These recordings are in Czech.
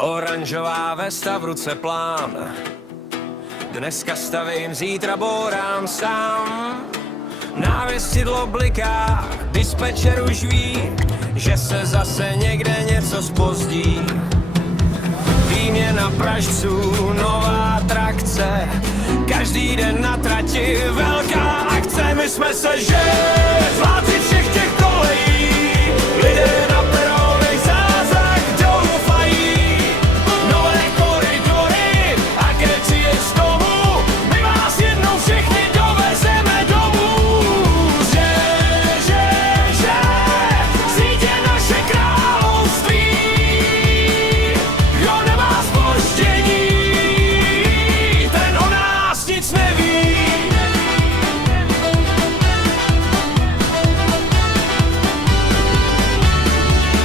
Oranžová vesta, v ruce plán. Dneska stavím, zítra bourám sám. Návěstidlo bliká, dispečer už ví, že se zase někde něco zpozdí. Výměna pražců, nová trakce, každý den na trati velká akce. My jsme se žrádci všech těch kolejí, lidé na peronech zázrak doufají. Nové koridory a keď je z tomu, my vás jednou všechny dovezeme domů. Že, přijde naše království, kdo nemá zpoždění, ten o nás nic neví.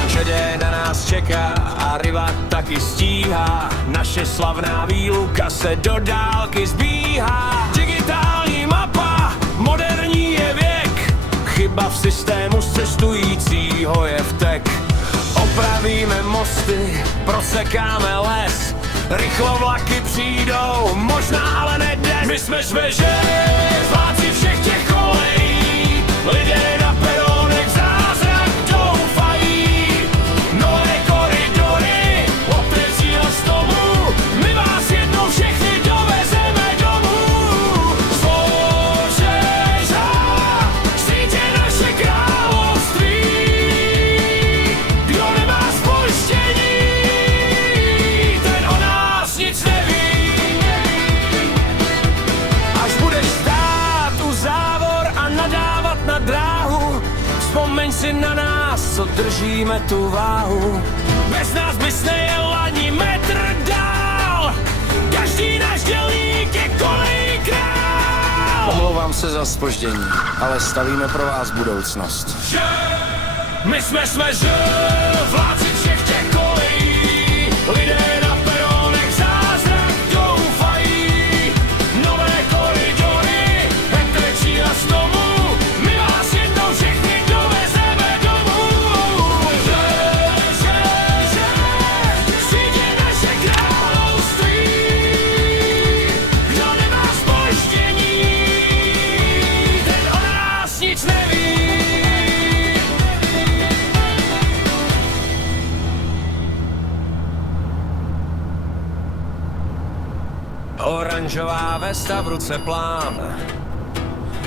Šedé na nás čeká a ryba taky stíhá, naše slavná výluka se do dálky zbíhá. Digitální mapa, moderní je věk, chyba v systému z cestujícího je vtek. Opravíme mosty, prosekáme les, rychlovlaky přijdou, možná ale ne dnes. My jsme zvádci všech těch kolejí, lidé na peronech zázrak doufají. Nové koridory, otevří nás tomu, my vás jednou všechny dovezeme domů. Zbořeža, přijde naše království, kdo nemá zpoždění, ten o nás nic neví. Až budeš stát u závor a nadávat na dráhu, vzpomeň si na nás, co držíme tu váhu. Bez nás bys nejel ani metr dál, každý náš dělník je kolejí král. Omlouvám se za zpoždění, ale stavíme pro vás budoucnost. My jsme vládci všech těch kolejí, lidé na peronech zázrak doufají. Nové koridory, električí a znovu, my vás jednou všechny dovezeme domů. Že, přijde naše království, kdo nemá zpoždění, ten o nás nic neví. Oranžová vesta, v ruce plán.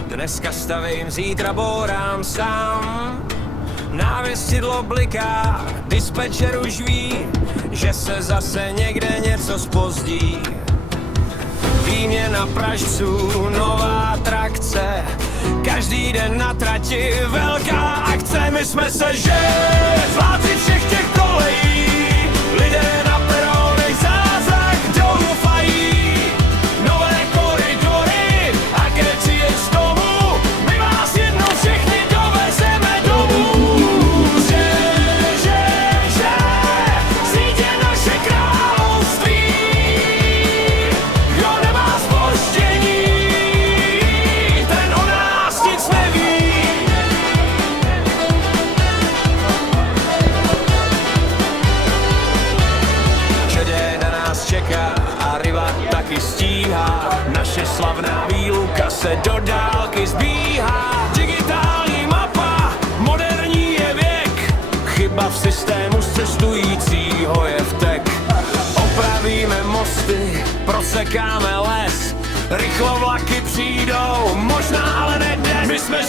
Dneska stavím, zítra bourám sám. Návěstidlo bliká, dispečer už ví, že se zase někde něco zpozdí. Výměna pražců, nová trakce, každý den na trati velká akce. My jsme se zvádci všech těch kolejí, lidé na peronech zázrak doufají. Nové koridory a keď je z tomu, my vás jednou všechny dovezeme domů. Že, přijde naše království, kdo nemá zpoždění, ten o nás nic neví. Šedé na nás čeká a ryba taky stíhá, naše slavná výluka se do dálky zbíhá. Digitální mapa, moderní je věk, chyba v systému z cestujícího je vtek. Opravíme mosty, prosekáme les, rychlovlaky přijdou, možná ale ne dnes. My jsme